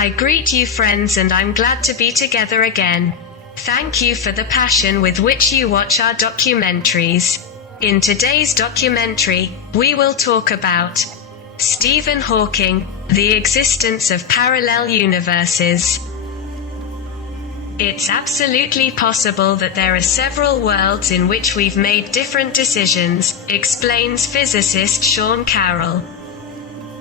I greet you friends, and I'm glad to be together again. Thank you for the passion with which you watch our documentaries. In today's documentary, we will talk about Stephen Hawking, the existence of parallel universes. It's absolutely possible that there are several worlds in which we've made different decisions, explains physicist Sean Carroll.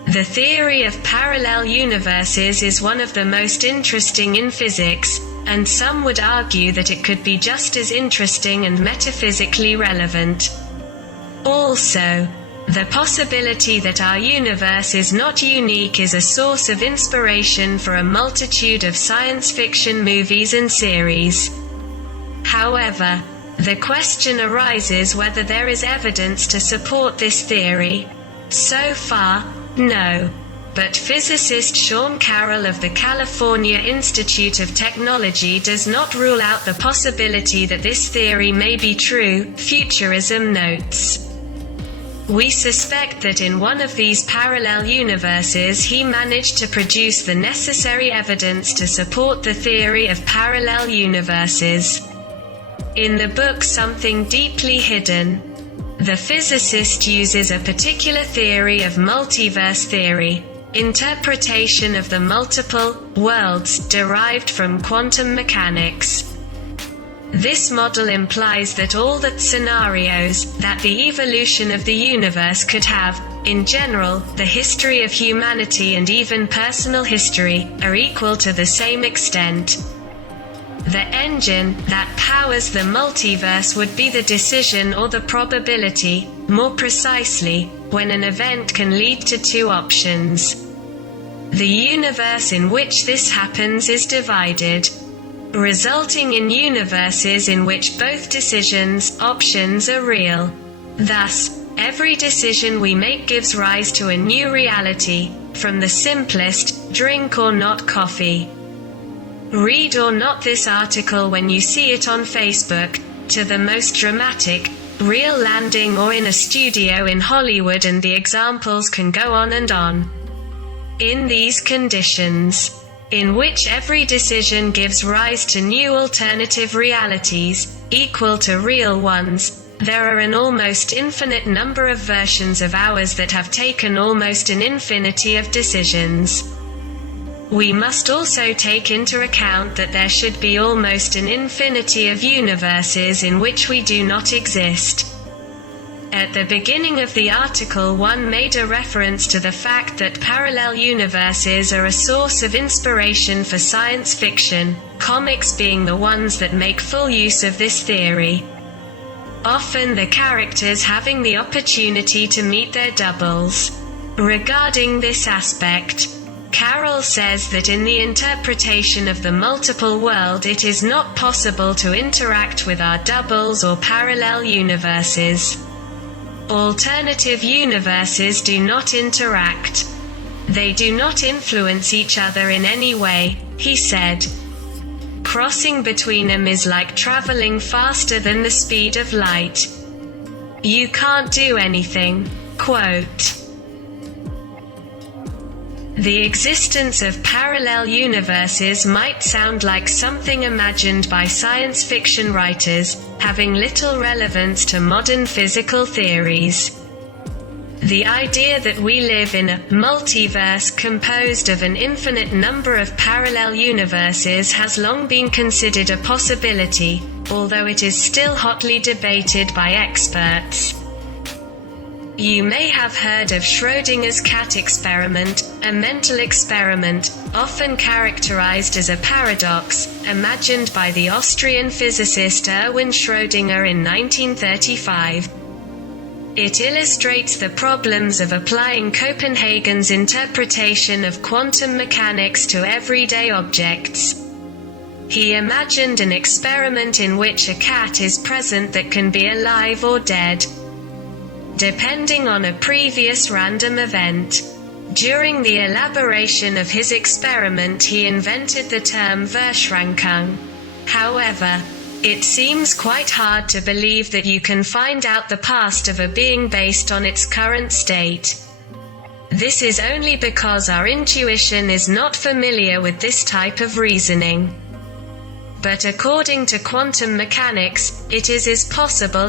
The theory of parallel universes is one of the most interesting in physics, and some would argue that it could be just as interesting and metaphysically relevant. Also, the possibility that our universe is not unique is a source of inspiration for a multitude of science fiction movies and series. However, the question arises whether there is evidence to support this theory. So far, no. But physicist Sean Carroll of the California Institute of Technology does not rule out the possibility that this theory may be true, Futurism notes. We suspect that in one of these parallel universes he managed to produce the necessary evidence to support the theory of parallel universes. In the book Something Deeply Hidden, the physicist uses a particular theory of multiverse theory, interpretation of the multiple worlds derived from quantum mechanics. This model implies that all the scenarios that the evolution of the universe could have, in general, the history of humanity and even personal history, are equal to the same extent. The engine that powers the multiverse would be the decision or the probability, more precisely, when an event can lead to two options. The universe in which this happens is divided, resulting in universes in which both decisions, options are real. Thus, every decision we make gives rise to a new reality, from the simplest, drink or not coffee. Read or not this article when you see it on Facebook, to the most dramatic, real landing or in a studio in Hollywood, and the examples can go on and on. In these conditions, in which every decision gives rise to new alternative realities, equal to real ones, there are an almost infinite number of versions of ours that have taken almost an infinity of decisions. We must also take into account that there should be almost an infinity of universes in which we do not exist. At the beginning of the article, one made a reference to the fact that parallel universes are a source of inspiration for science fiction, comics being the ones that make full use of this theory. Often the characters having the opportunity to meet their doubles. Regarding this aspect, Carroll says that in the interpretation of the multiple world it is not possible to interact with our doubles or parallel universes. Alternative universes do not interact. They do not influence each other in any way, he said. Crossing between them is like traveling faster than the speed of light. You can't do anything. Quote. The existence of parallel universes might sound like something imagined by science fiction writers, having little relevance to modern physical theories. The idea that we live in a multiverse composed of an infinite number of parallel universes has long been considered a possibility, although it is still hotly debated by experts. You may have heard of Schrödinger's cat experiment, a mental experiment, often characterized as a paradox, imagined by the Austrian physicist Erwin Schrödinger in 1935. It illustrates the problems of applying Copenhagen's interpretation of quantum mechanics to everyday objects. He imagined an experiment in which a cat is present that can be alive or dead, depending on a previous random event. During the elaboration of his experiment he invented the term Verschränkung. However, it seems quite hard to believe that you can find out the past of a being based on its current state. This is only because our intuition is not familiar with this type of reasoning. But according to quantum mechanics, it is as possible.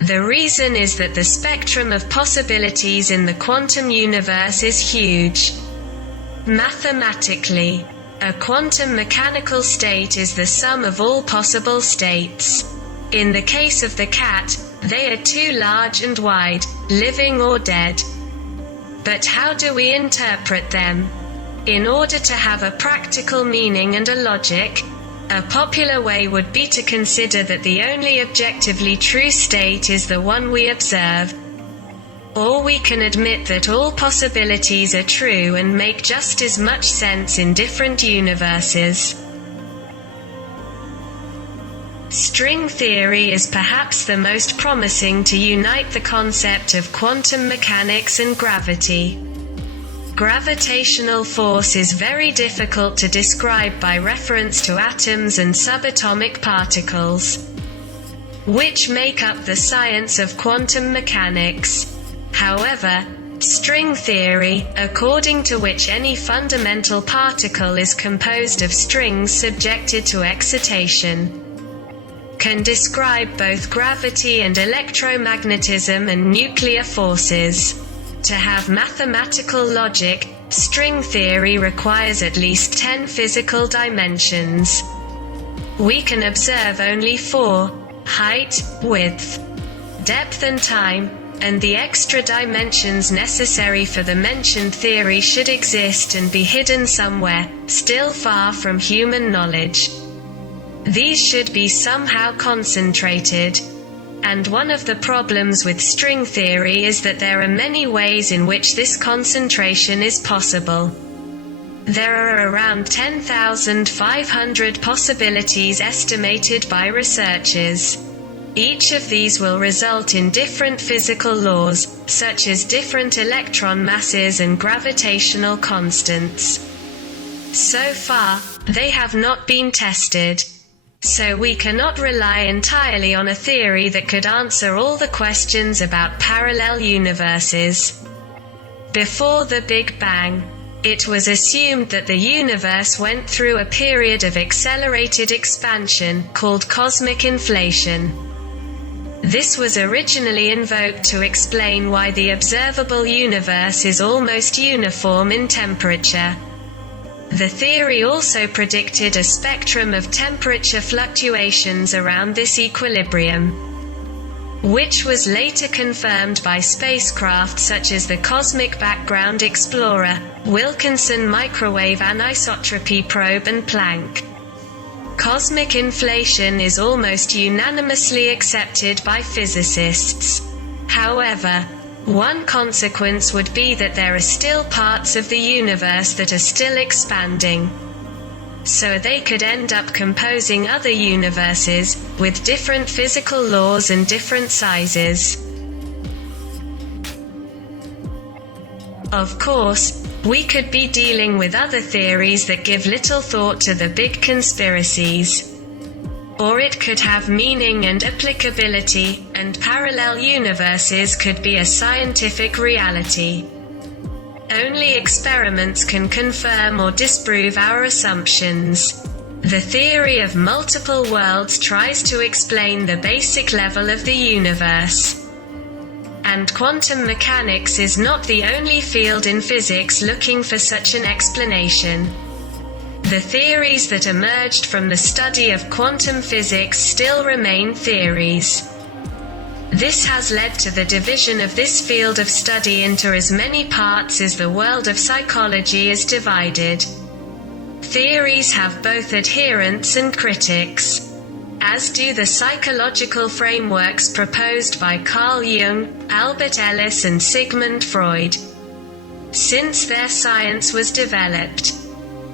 The reason is that the spectrum of possibilities in the quantum universe is huge. Mathematically, a quantum mechanical state is the sum of all possible states. In the case of the cat, they are too large and wide, living or dead. But how do we interpret them? In order to have a practical meaning and a logic, a popular way would be to consider that the only objectively true state is the one we observe. Or we can admit that all possibilities are true and make just as much sense in different universes. String theory is perhaps the most promising to unite the concept of quantum mechanics and gravity. Gravitational force is very difficult to describe by reference to atoms and subatomic particles, which make up the science of quantum mechanics. However, string theory, according to which any fundamental particle is composed of strings subjected to excitation, can describe both gravity and electromagnetism and nuclear forces. To have mathematical logic, string theory requires at least 10 physical dimensions. We can observe only 4: height, width, depth and time, and the extra dimensions necessary for the mentioned theory should exist and be hidden somewhere, still far from human knowledge. These should be somehow concentrated. And one of the problems with string theory is that there are many ways in which this concentration is possible. There are around 10,500 possibilities estimated by researchers. Each of these will result in different physical laws, such as different electron masses and gravitational constants. So far, they have not been tested. So we cannot rely entirely on a theory that could answer all the questions about parallel universes. Before the Big Bang, it was assumed that the universe went through a period of accelerated expansion, called cosmic inflation. This was originally invoked to explain why the observable universe is almost uniform in temperature. The theory also predicted a spectrum of temperature fluctuations around this equilibrium, which was later confirmed by spacecraft such as the Cosmic Background Explorer, Wilkinson Microwave Anisotropy Probe and Planck. Cosmic inflation is almost unanimously accepted by physicists. However, one consequence would be that there are still parts of the universe that are still expanding. So they could end up composing other universes, with different physical laws and different sizes. Of course, we could be dealing with other theories that give little thought to the big conspiracies. Or it could have meaning and applicability, and parallel universes could be a scientific reality. Only experiments can confirm or disprove our assumptions. The theory of multiple worlds tries to explain the basic level of the universe. And quantum mechanics is not the only field in physics looking for such an explanation. The theories that emerged from the study of quantum physics still remain theories. This has led to the division of this field of study into as many parts as the world of psychology is divided. Theories have both adherents and critics, as do the psychological frameworks proposed by Carl Jung, Albert Ellis and Sigmund Freud. Since their science was developed,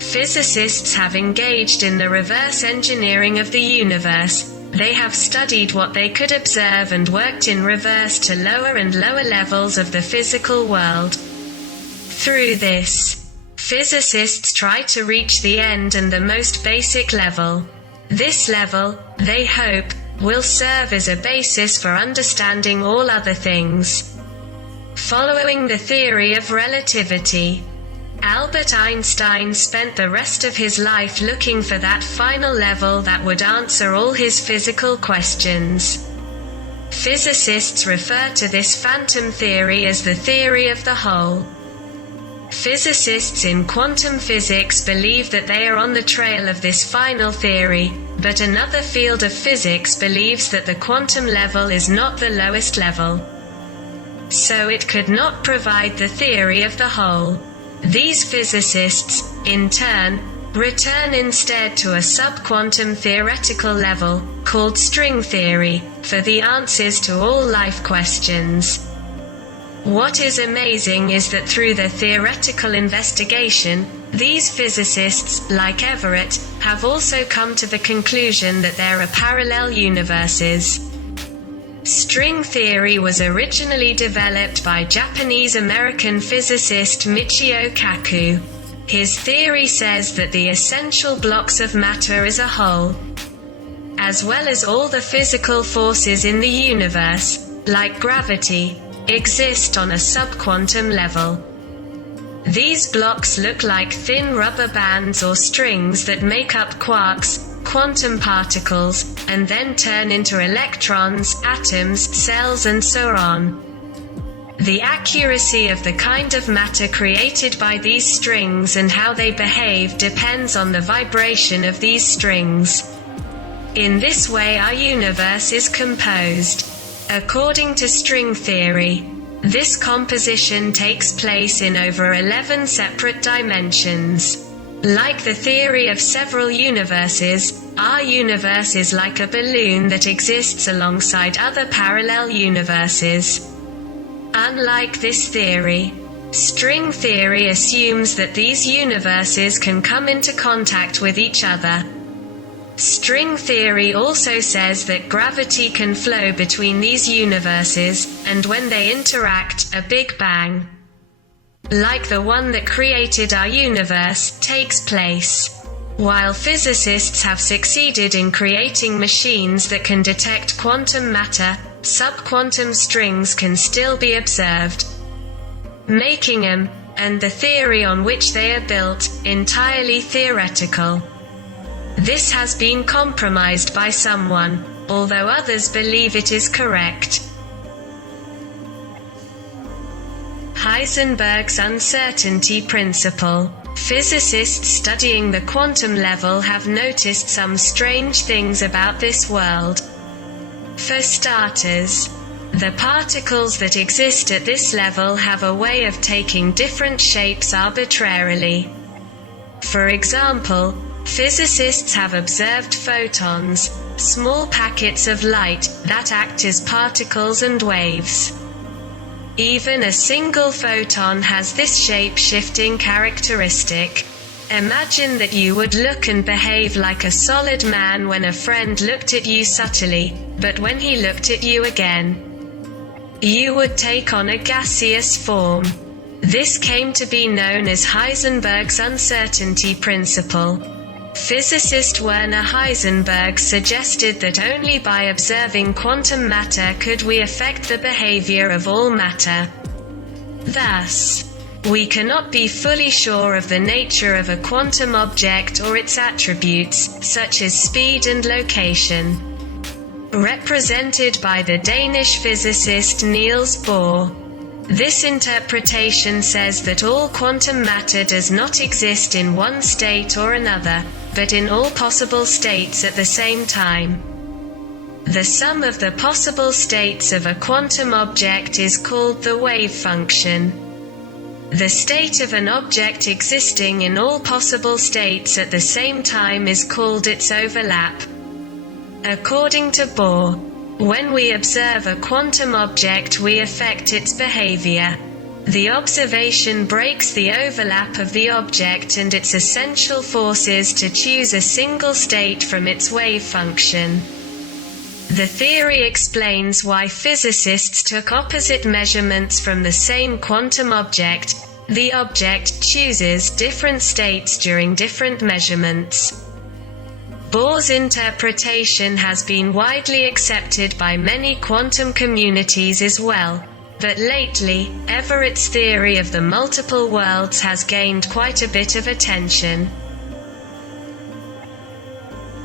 physicists have engaged in the reverse engineering of the universe. They have studied what they could observe and worked in reverse to lower and lower levels of the physical world. Through this, physicists try to reach the end and the most basic level. This level, they hope, will serve as a basis for understanding all other things. Following the theory of relativity, Albert Einstein spent the rest of his life looking for that final level that would answer all his physical questions. Physicists refer to this phantom theory as the theory of the whole. Physicists in quantum physics believe that they are on the trail of this final theory, but another field of physics believes that the quantum level is not the lowest level. So it could not provide the theory of the whole. These physicists, in turn, return instead to a subquantum theoretical level, called string theory, for the answers to all life questions. What is amazing is that through the theoretical investigation, these physicists, like Everett, have also come to the conclusion that there are parallel universes. String theory was originally developed by Japanese-American physicist Michio Kaku. His theory says that the essential blocks of matter as a whole, as well as all the physical forces in the universe, like gravity, exist on a subquantum level. These blocks look like thin rubber bands or strings that make up quarks, quantum particles, and then turn into electrons, atoms, cells and so on. The accuracy of the kind of matter created by these strings and how they behave depends on the vibration of these strings. In this way our universe is composed. According to string theory, this composition takes place in over 11 separate dimensions. Like the theory of several universes, our universe is like a balloon that exists alongside other parallel universes. Unlike this theory, string theory assumes that these universes can come into contact with each other. String theory also says that gravity can flow between these universes, and when they interact, a Big Bang, like the one that created our universe, takes place. While physicists have succeeded in creating machines that can detect quantum matter, subquantum strings can still be observed, making them, and the theory on which they are built, entirely theoretical. This has been compromised by someone, although others believe it is correct. Heisenberg's uncertainty principle. Physicists studying the quantum level have noticed some strange things about this world. For starters, the particles that exist at this level have a way of taking different shapes arbitrarily. For example, physicists have observed photons, small packets of light, that act as particles and waves. Even a single photon has this shape-shifting characteristic. Imagine that you would look and behave like a solid man when a friend looked at you subtly, but when he looked at you again, you would take on a gaseous form. This came to be known as Heisenberg's uncertainty principle. Physicist Werner Heisenberg suggested that only by observing quantum matter could we affect the behavior of all matter. Thus, we cannot be fully sure of the nature of a quantum object or its attributes, such as speed and location. Represented by the Danish physicist Niels Bohr. This interpretation says that all quantum matter does not exist in one state or another, but in all possible states at the same time. The sum of the possible states of a quantum object is called the wave function. The state of an object existing in all possible states at the same time is called its overlap. According to Bohr, when we observe a quantum object we affect its behavior. The observation breaks the overlap of the object and its essential forces to choose a single state from its wave function. The theory explains why physicists took opposite measurements from the same quantum object. The object chooses different states during different measurements. Bohr's interpretation has been widely accepted by many quantum communities as well. But lately, Everett's theory of the multiple worlds has gained quite a bit of attention.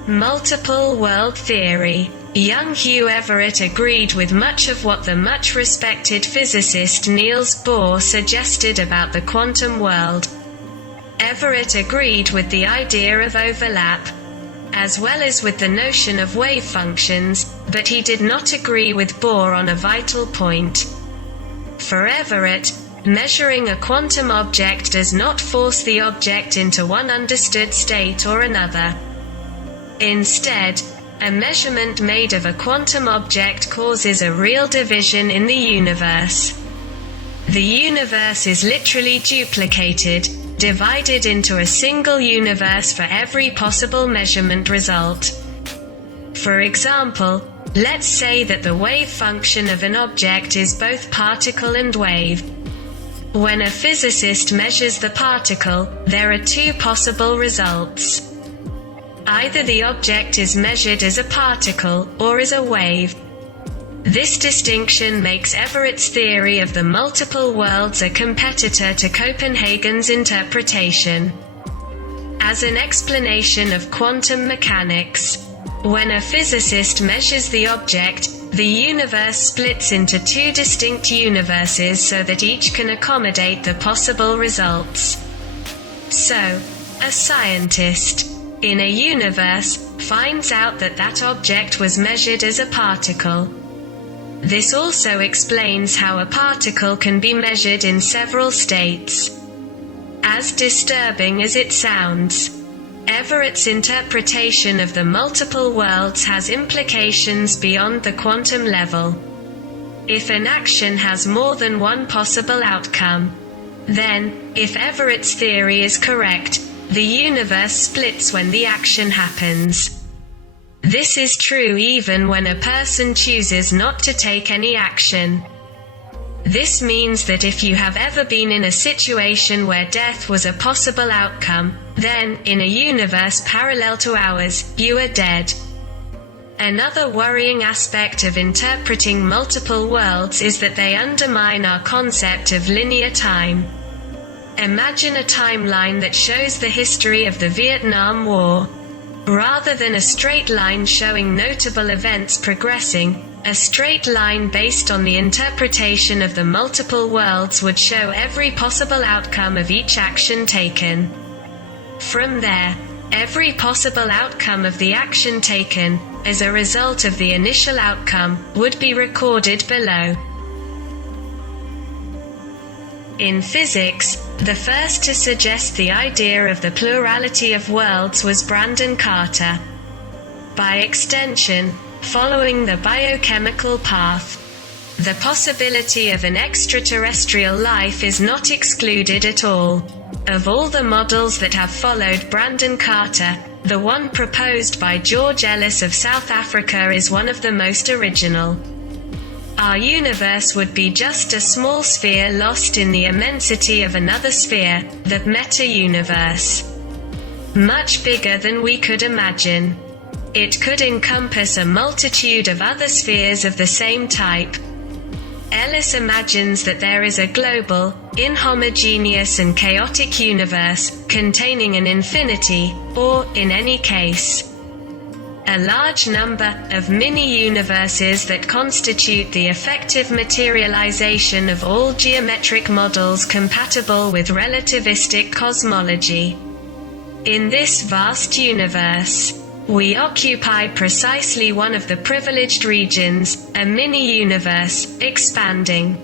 Multiple world theory. Young Hugh Everett agreed with much of what the much-respected physicist Niels Bohr suggested about the quantum world. Everett agreed with the idea of overlap, as well as with the notion of wave functions, but he did not agree with Bohr on a vital point. For Everett, measuring a quantum object does not force the object into one understood state or another. Instead, a measurement made of a quantum object causes a real division in the universe. The universe is literally duplicated, divided into a single universe for every possible measurement result. For example, let's say that the wave function of an object is both particle and wave. When a physicist measures the particle, there are two possible results. Either the object is measured as a particle, or as a wave. This distinction makes Everett's theory of the multiple worlds a competitor to Copenhagen's interpretation. As an explanation of quantum mechanics, when a physicist measures the object, the universe splits into two distinct universes so that each can accommodate the possible results. So, a scientist, in a universe, finds out that that object was measured as a particle. This also explains how a particle can be measured in several states. As disturbing as it sounds, Everett's interpretation of the multiple worlds has implications beyond the quantum level. If an action has more than one possible outcome, then, if Everett's theory is correct, the universe splits when the action happens. This is true even when a person chooses not to take any action. This means that if you have ever been in a situation where death was a possible outcome, then, in a universe parallel to ours, you are dead. Another worrying aspect of interpreting multiple worlds is that they undermine our concept of linear time. Imagine a timeline that shows the history of the Vietnam War. Rather than a straight line showing notable events progressing, a straight line based on the interpretation of the multiple worlds would show every possible outcome of each action taken. From there, every possible outcome of the action taken, as a result of the initial outcome, would be recorded below. In physics, the first to suggest the idea of the plurality of worlds was Brandon Carter. By extension, following the biochemical path, the possibility of an extraterrestrial life is not excluded at all. Of all the models that have followed Brandon Carter, the one proposed by George Ellis of South Africa is one of the most original. Our universe would be just a small sphere lost in the immensity of another sphere, the meta-universe. Much bigger than we could imagine. It could encompass a multitude of other spheres of the same type. Ellis imagines that there is a global, inhomogeneous and chaotic universe, containing an infinity, or, in any case, a large number of mini-universes that constitute the effective materialization of all geometric models compatible with relativistic cosmology. In this vast universe, we occupy precisely one of the privileged regions, a mini-universe, expanding.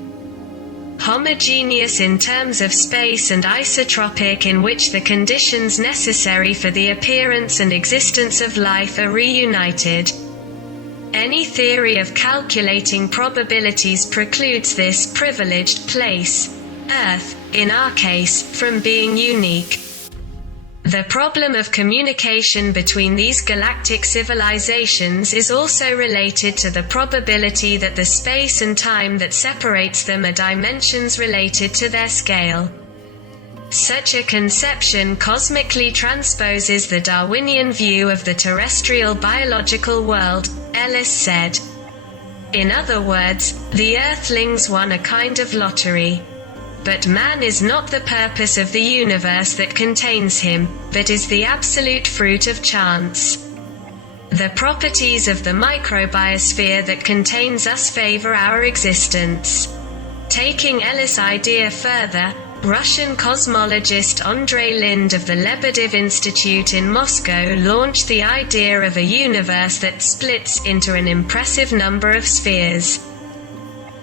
Homogeneous in terms of space and isotropic in which the conditions necessary for the appearance and existence of life are reunited. Any theory of calculating probabilities precludes this privileged place, Earth, in our case, from being unique. The problem of communication between these galactic civilizations is also related to the probability that the space and time that separates them are dimensions related to their scale. Such a conception cosmically transposes the Darwinian view of the terrestrial biological world, Ellis said. In other words, the Earthlings won a kind of lottery. But man is not the purpose of the universe that contains him, but is the absolute fruit of chance. The properties of the microbiosphere that contains us favor our existence. Taking Ellis' idea further, Russian cosmologist Andrei Lind of the Lebedev Institute in Moscow launched the idea of a universe that splits into an impressive number of spheres.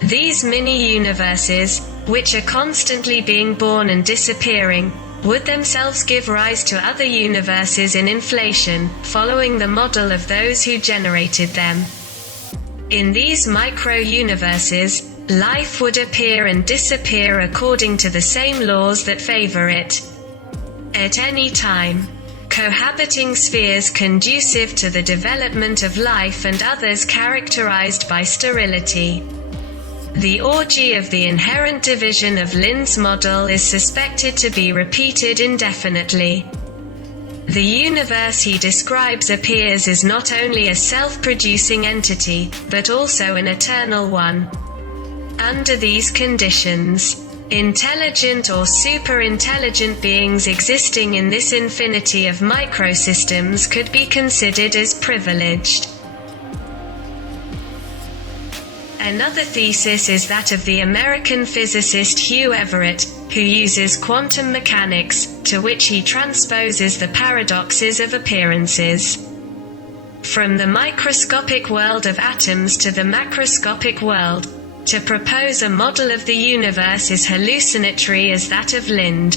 These mini-universes, which are constantly being born and disappearing, would themselves give rise to other universes in inflation, following the model of those who generated them. In these micro-universes, life would appear and disappear according to the same laws that favor it. At any time, cohabiting spheres conducive to the development of life and others characterized by sterility. The orgy of the inherent division of Lind's model is suspected to be repeated indefinitely. The universe he describes appears as not only a self-producing entity, but also an eternal one. Under these conditions, intelligent or super-intelligent beings existing in this infinity of microsystems could be considered as privileged. Another thesis is that of the American physicist Hugh Everett, who uses quantum mechanics, to which he transposes the paradoxes of appearances. From the microscopic world of atoms to the macroscopic world, to propose a model of the universe is hallucinatory as that of Lind.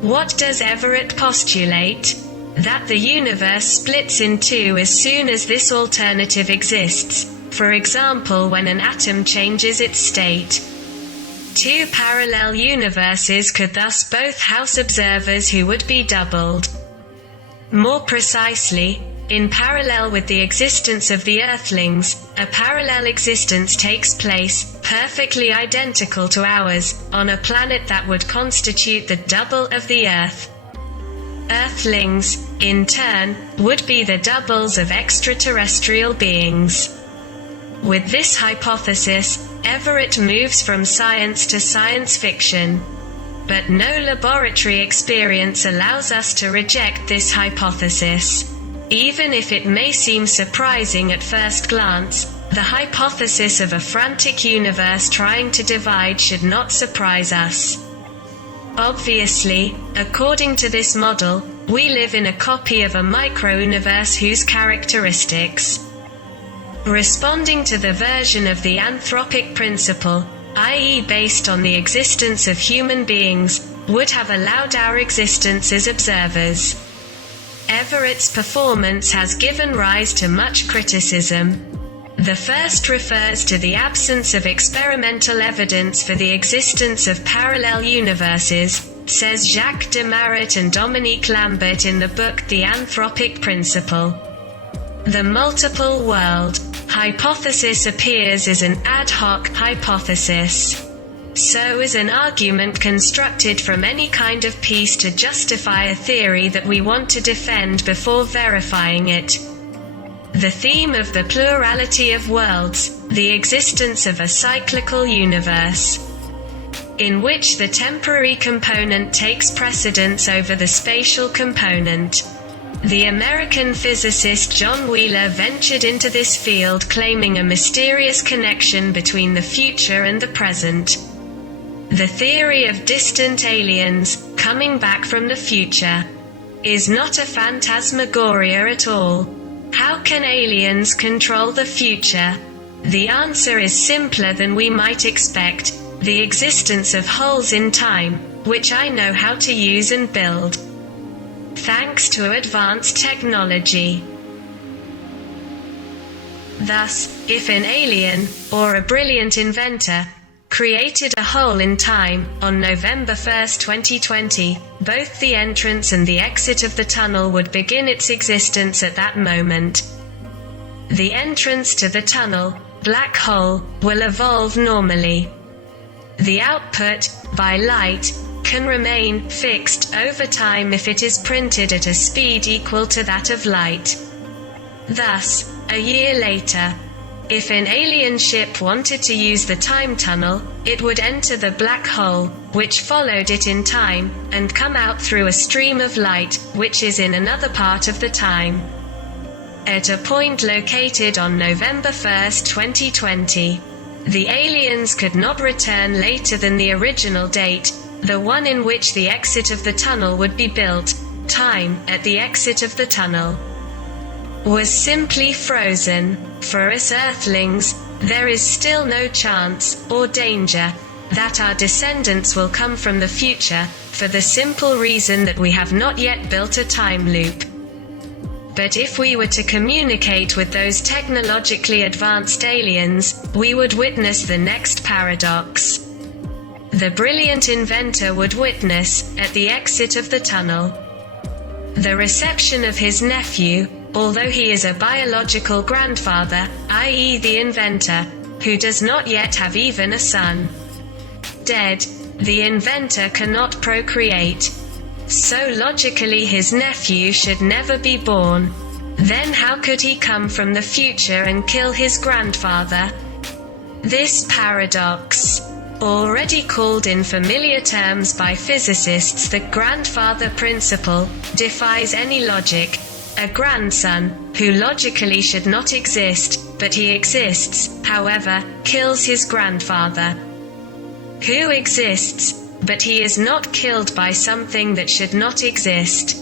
What does Everett postulate? That the universe splits in two as soon as this alternative exists. For example, when an atom changes its state. Two parallel universes could thus both house observers who would be doubled. More precisely, in parallel with the existence of the Earthlings, a parallel existence takes place, perfectly identical to ours, on a planet that would constitute the double of the Earth. Earthlings, in turn, would be the doubles of extraterrestrial beings. With this hypothesis, Everett moves from science to science fiction. But no laboratory experience allows us to reject this hypothesis. Even if it may seem surprising at first glance, the hypothesis of a frantic universe trying to divide should not surprise us. Obviously, according to this model, we live in a copy of a micro-universe whose characteristics, responding to the version of the anthropic principle, i.e. based on the existence of human beings, would have allowed our existence as observers. Everett's performance has given rise to much criticism. The first refers to the absence of experimental evidence for the existence of parallel universes, says Jacques Desmaret and Dominique Lambert in the book The Anthropic Principle. The multiple world hypothesis appears as an ad hoc hypothesis. So is an argument constructed from any kind of piece to justify a theory that we want to defend before verifying it. The theme of the plurality of worlds, the existence of a cyclical universe, in which the temporary component takes precedence over the spatial component. The American physicist John Wheeler ventured into this field claiming a mysterious connection between the future and the present. The theory of distant aliens, coming back from the future, is not a phantasmagoria at all. How can aliens control the future? The answer is simpler than we might expect: the existence of holes in time, which I know how to use and build, thanks to advanced technology. Thus, if an alien, or a brilliant inventor, created a hole in time, on November 1, 2020, both the entrance and the exit of the tunnel would begin its existence at that moment. The entrance to the tunnel, black hole, will evolve normally. The output, by light, can remain fixed over time if it is printed at a speed equal to that of light. Thus, a year later, If an alien ship wanted to use the time tunnel, it would enter the black hole, which followed it in time, and come out through a stream of light, which is in another part of the time. At a point located on November 1, 2020. The aliens could not return later than the original date, the one in which the exit of the tunnel would be built. Time, at the exit of the tunnel, was simply frozen. For us Earthlings, there is still no chance, or danger, that our descendants will come from the future, for the simple reason that we have not yet built a time loop. But if we were to communicate with those technologically advanced aliens, we would witness the next paradox. The brilliant inventor would witness, at the exit of the tunnel, the reception of his nephew, although he is a biological grandfather, i.e. the inventor, who does not yet have even a son. Dead, the inventor cannot procreate. So logically his nephew should never be born. Then how could he come from the future and kill his grandfather? This paradox, already called in familiar terms by physicists the grandfather principle, defies any logic. A grandson, who logically should not exist, but he exists, however, kills his grandfather. Who exists, but he is not killed by something that should not exist.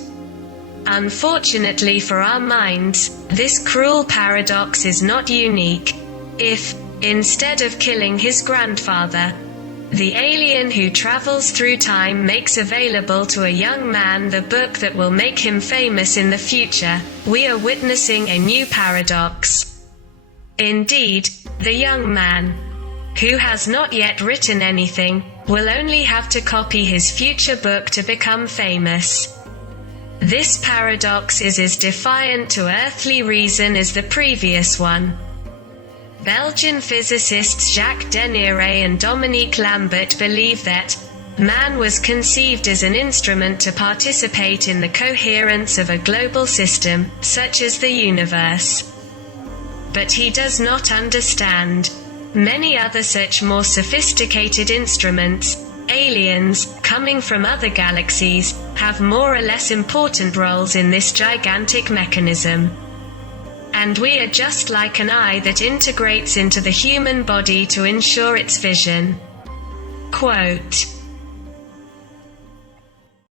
Unfortunately for our minds, this cruel paradox is not unique. If, instead of killing his grandfather, the alien who travels through time makes available to a young man the book that will make him famous in the future, we are witnessing a new paradox. Indeed, the young man, who has not yet written anything, will only have to copy his future book to become famous. This paradox is as defiant to earthly reason as the previous one. Belgian physicists Jacques Denire and Dominique Lambert believe that man was conceived as an instrument to participate in the coherence of a global system, such as the universe. But he does not understand. Many other such more sophisticated instruments, aliens, coming from other galaxies, have more or less important roles in this gigantic mechanism. And we are just like an eye that integrates into the human body to ensure its vision. Quote,